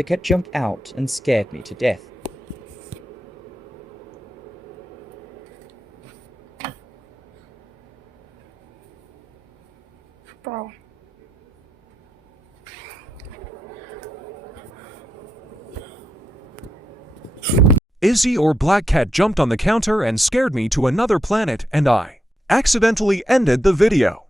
The cat jumped out and scared me to death. Bro. Izzy or Black Cat jumped on the counter and scared me to another planet, and I accidentally ended the video.